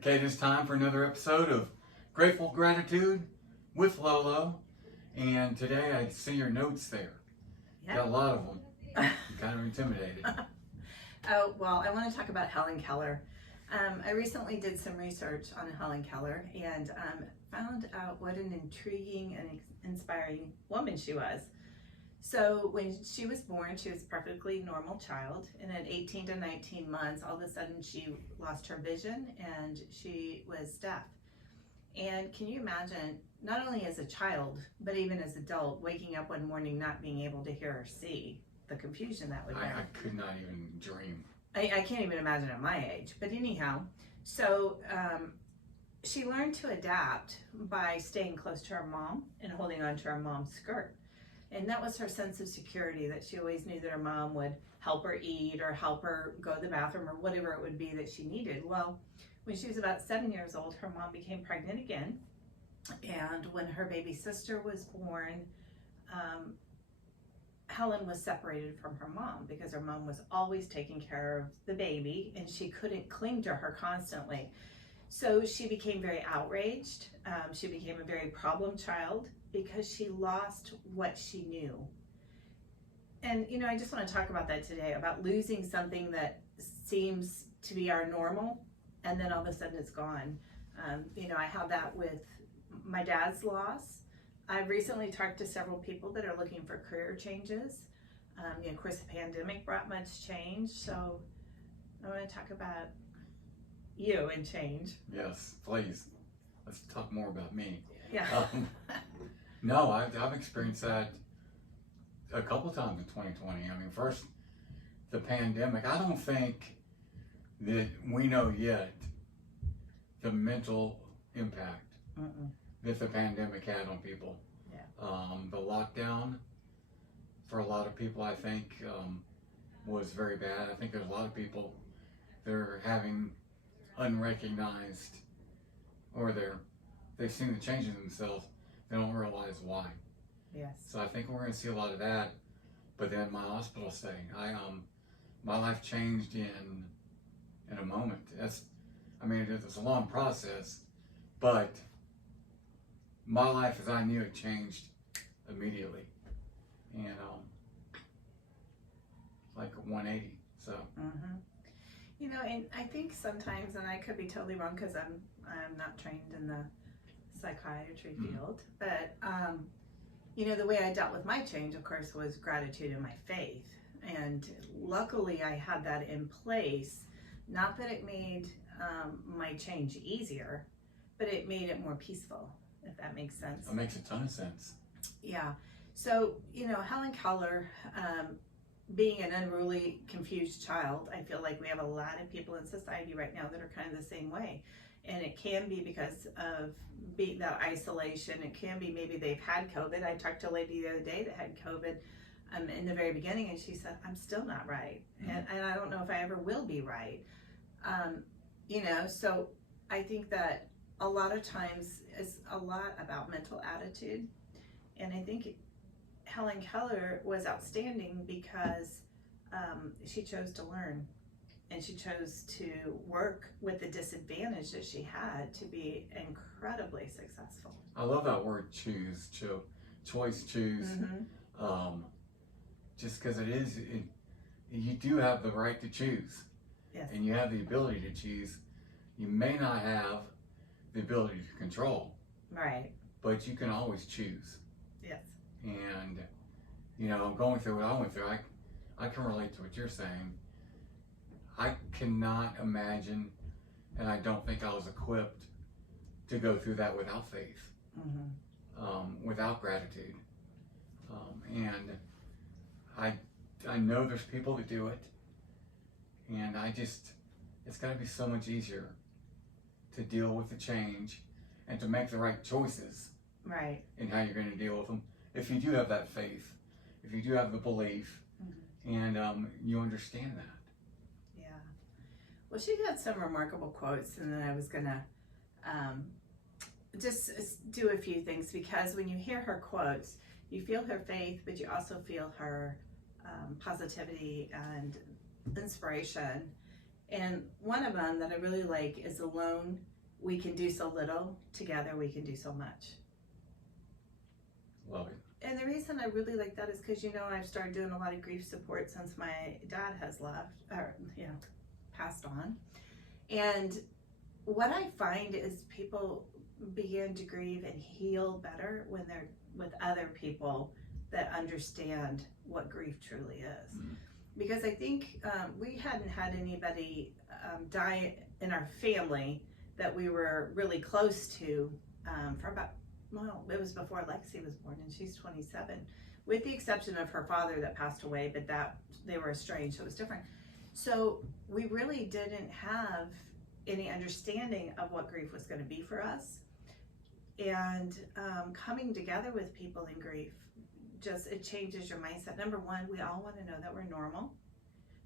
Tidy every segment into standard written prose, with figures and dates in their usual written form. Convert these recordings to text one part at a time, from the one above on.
Okay, it is time for another episode of Grateful Gratitude with LoLo. And today I see your notes there. Yeah. Got a lot of them. I'm kind of intimidated. Oh, well, I want to talk about Helen Keller. I recently did some research on Helen Keller and found out what an intriguing and inspiring woman she was. So when she was born, she was a perfectly normal child, and at 18 to 19 months, all of a sudden she lost her vision and she was deaf. And can you imagine, not only as a child, but even as an adult, waking up one morning not being able to hear or see, the confusion that would bring. I could not even dream. I can't even imagine at my age, but anyhow, so she learned to adapt by staying close to her mom and holding on to her mom's skirt. And that was her sense of security, that she always knew that her mom would help her eat or help her go to the bathroom or whatever it would be that she needed. Well, when she was about 7 years old, her mom became pregnant again. And when her baby sister was born, Helen was separated from her mom because her mom was always taking care of the baby and she couldn't cling to her constantly. So she became very outraged. She became a very problem child because she lost what she knew. And, you know, I just want to talk about that today, about losing something that seems to be our normal and then all of a sudden it's gone. You know, I have that with my dad's loss. I've recently talked to several people that are looking for career changes. You know, of course, the pandemic brought much change. So I want to talk about you and change. Yes, please. Let's talk more about me. Yeah. No, I've experienced that a couple times in 2020. I mean, first, the pandemic. I don't think that we know yet the mental impact that the pandemic had on people. Yeah. The lockdown, for a lot of people, I think, was very bad. I think there's a lot of people that are having unrecognized, or they've seen the change in themselves. They don't realize why. Yes. So I think we're going to see a lot of that. But then my hospital stay, my life changed in a moment. I mean, it was a long process, but my life as I knew it changed immediately, and like a 180. So. You know, and I think sometimes, and I could be totally wrong because I'm not trained in the psychiatry field, but you know, the way I dealt with my change, of course, was gratitude and my faith. And luckily I had that in place. Not that it made my change easier, but it made it more peaceful, if that makes sense. That makes a ton of sense. Yeah. So, you know, Helen Keller, being an unruly, confused child, I feel like we have a lot of people in society right now that are kind of the same way. And it can be because of being that isolation. It can be maybe they've had COVID. I talked to a lady the other day that had COVID in the very beginning, and she said, I'm still not right. And I don't know if I ever will be right. You know, so I think that a lot of times it's a lot about mental attitude. And I think Helen Keller was outstanding because she chose to learn. And she chose to work with the disadvantage that she had to be incredibly successful. I love that word choose, choice, choose. Just because you do have the right to choose. Yes. And you have the ability to choose. You may not have the ability to control. Right. But you can always choose. Yes. And, you know, going through what I went through, I can relate to what you're saying. I cannot imagine, and I don't think I was equipped to go through that without faith, without gratitude. And I know there's people that do it, and it's got to be so much easier to deal with the change and to make the right choices. Right. In how you're going to deal with them. If you do have that faith, if you do have the belief, and you understand that. Well, she had some remarkable quotes, and then I was gonna just do a few things, because when you hear her quotes, you feel her faith, but you also feel her positivity and inspiration. And one of them that I really like is alone we can do so little, together we can do so much. Love it. And the reason I really like that is because, you know, I've started doing a lot of grief support since my dad has left, or, you know, passed on. And what I find is people begin to grieve and heal better when they're with other people that understand what grief truly is. Mm-hmm. Because I think we hadn't had anybody die in our family that we were really close to for about, well, it was before Lexi was born, and she's 27, with the exception of her father that passed away, but that they were estranged, so it was different. So we really didn't have any understanding of what grief was going to be for us. And coming together with people in grief, just, it changes your mindset. Number one, we all want to know that we're normal.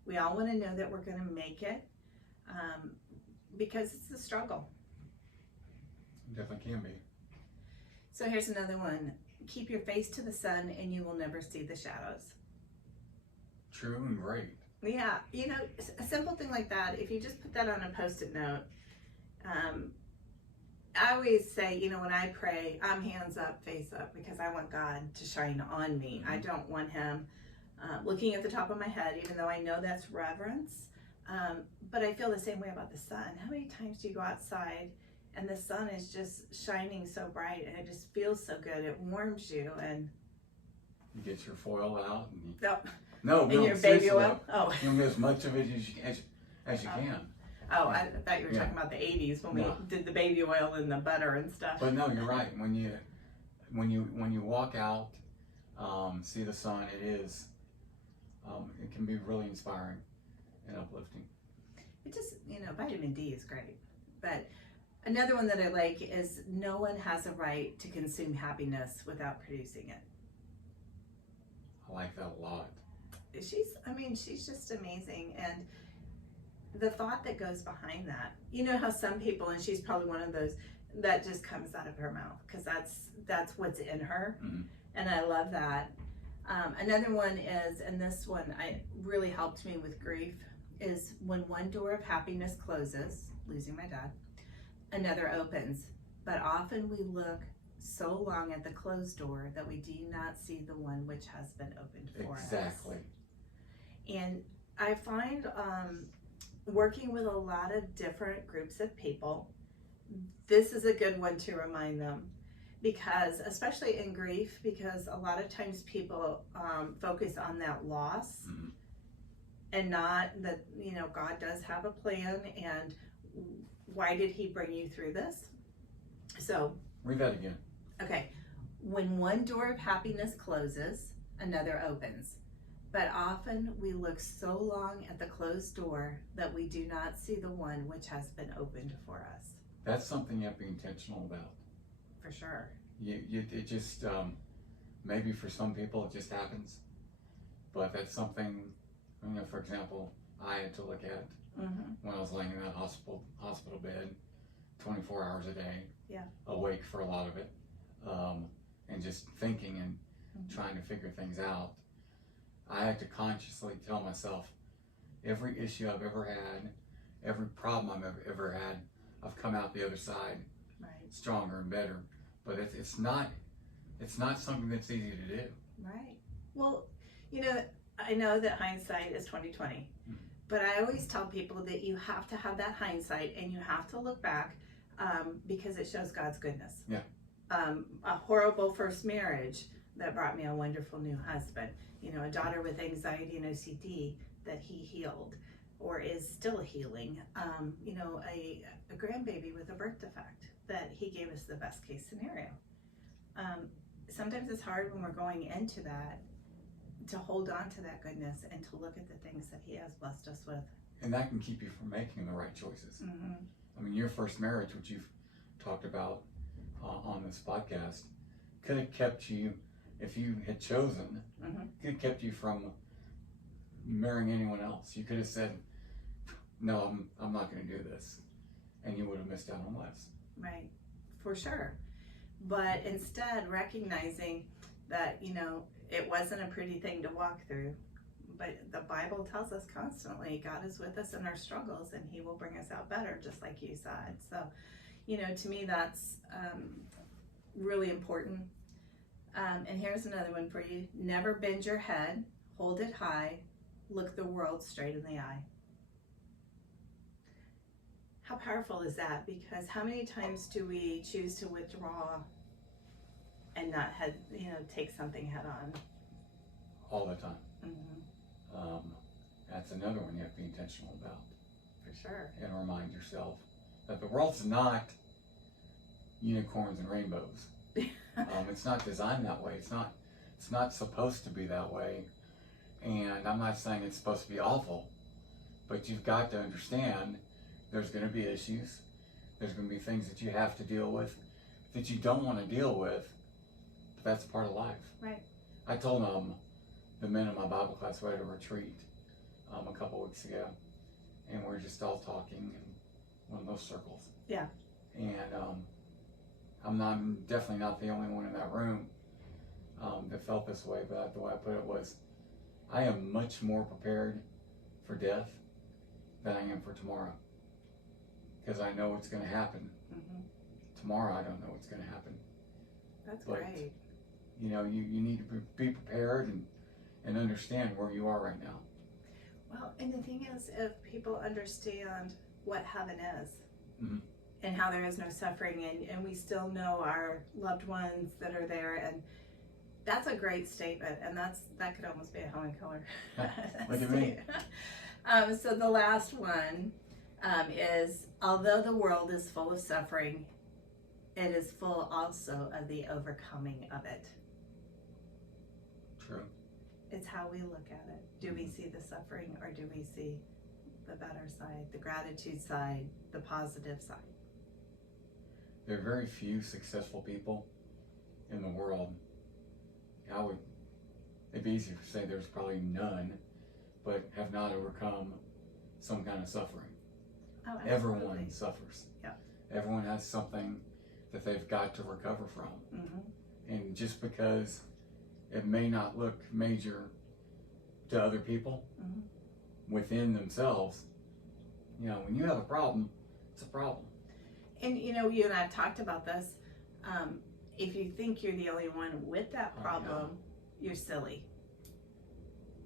We all want to know that we're going to make it, because it's a struggle. It definitely can be. So here's another one. Keep your face to the sun and you will never see the shadows. True and great. Yeah, you know, a simple thing like that, if you just put that on a Post-it note, I always say, you know, when I pray, I'm hands up, face up, because I want God to shine on me. Mm-hmm. I don't want him looking at the top of my head, even though I know that's reverence. But I feel the same way about the sun. How many times do you go outside and the sun is just shining so bright and it just feels so good? It warms you, and You get your foil out. And you, yep. no, And your baby oil. Oh, you can get as much of it as you can. Oh, I thought you were Yeah. talking about the 80s when No. we did the baby oil and the butter and stuff. But no, you're right. When you walk out, see the sun, it can be really inspiring and uplifting. It just, you know, vitamin D is great. But another one that I like is no one has a right to consume happiness without producing it. I like that a lot. She's just amazing. And the thought that goes behind that, you know how some people, and she's probably one of those, that just comes out of her mouth because that's what's in her. Mm-hmm. And I love that. Another one is, and this one really helped me with grief, is when one door of happiness closes, losing my dad, another opens. But often we look so long at the closed door that we do not see the one which has been opened for us. Exactly. And I find working with a lot of different groups of people, this is a good one to remind them, because especially in grief, because a lot of times people focus on that loss. Mm-hmm. And not that, you know, God does have a plan, and why did he bring you through this? So Read that again. okay, when one door of happiness closes, another opens. But often we look so long at the closed door that we do not see the one which has been opened for us. That's something you have to be intentional about. For sure. It just, maybe for some people it just happens, but that's something, you know, for example, I had to look at when I was laying in that hospital bed 24 hours a day, awake for a lot of it, and just thinking and trying to figure things out. I had to consciously tell myself, every issue I've ever had, every problem I've ever had, I've come out the other side stronger and better. But it's not something that's easy to do. Right. Well, you know, I know that hindsight is 20/20, but I always tell people that you have to have that hindsight and you have to look back, because it shows God's goodness. Yeah. A horrible first marriage that brought me a wonderful new husband. You know, a daughter with anxiety and OCD that he healed or is still healing. You know, a grandbaby with a birth defect that he gave us the best case scenario. Sometimes it's hard when we're going into that to hold on to that goodness and to look at the things that he has blessed us with. And that can keep you from making the right choices. Mm-hmm. I mean, your first marriage, which you've talked about on this podcast, could have kept you, if you had chosen, could have kept you from marrying anyone else. You could have said, no, I'm not going to do this. And you would have missed out on less. Right, for sure. But instead, recognizing that, you know, it wasn't a pretty thing to walk through, but the Bible tells us constantly God is with us in our struggles and he will bring us out better, just like you said. So, you know, to me, that's really important. And here's another one for you. Never bend your head, hold it high, look the world straight in the eye. How powerful is that? Because how many times do we choose to withdraw and not take something head on? All the time. Mm-hmm. That's another one you have to be intentional about. For sure. And remind yourself that the world's not unicorns and rainbows. It's not designed that way. It's not supposed to be that way. And I'm not saying it's supposed to be awful, but you've got to understand there's going to be issues. There's going to be things that you have to deal with that you don't want to deal with, but that's part of life. Right. I told the men in my Bible class we had a retreat a couple weeks ago, and we're just all talking in one of those circles. Yeah. And I'm definitely not the only one in that room that felt this way, but the way I put it was, I am much more prepared for death than I am for tomorrow. Because I know what's going to happen. Mm-hmm. Tomorrow I don't know what's going to happen. That's But, great. You know, you need to be prepared and understand where you are right now. Well, and the thing is, if people understand what heaven is, Mm-hmm. and how there is no suffering, and we still know our loved ones that are there, and that's a great statement, and that could almost be a Helen Keller. Look at me. So the last one is, although the world is full of suffering, it is full also of the overcoming of it. True. It's how we look at it. Do we see the suffering, or do we see the better side, the gratitude side, the positive side? There are very few successful people in the world. It'd be easier to say there's probably none, but have not overcome some kind of suffering. Oh, Everyone suffers. Yeah. Everyone has something that they've got to recover from. Mm-hmm. And just because it may not look major to other people, Mm-hmm. within themselves, you know, when you have a problem, it's a problem. And you know, you and I have talked about this. If you think you're the only one with that problem, you're silly.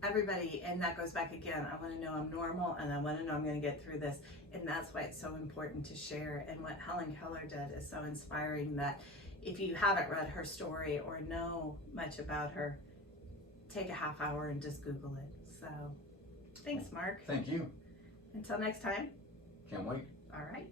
Everybody, and that goes back again, I want to know I'm normal, and I want to know I'm going to get through this. And that's why it's so important to share. And what Helen Keller did is so inspiring, that if you haven't read her story or know much about her, take a half hour and just Google it. So thanks, Mark. Thank you. Until next time. Can't wait. All right.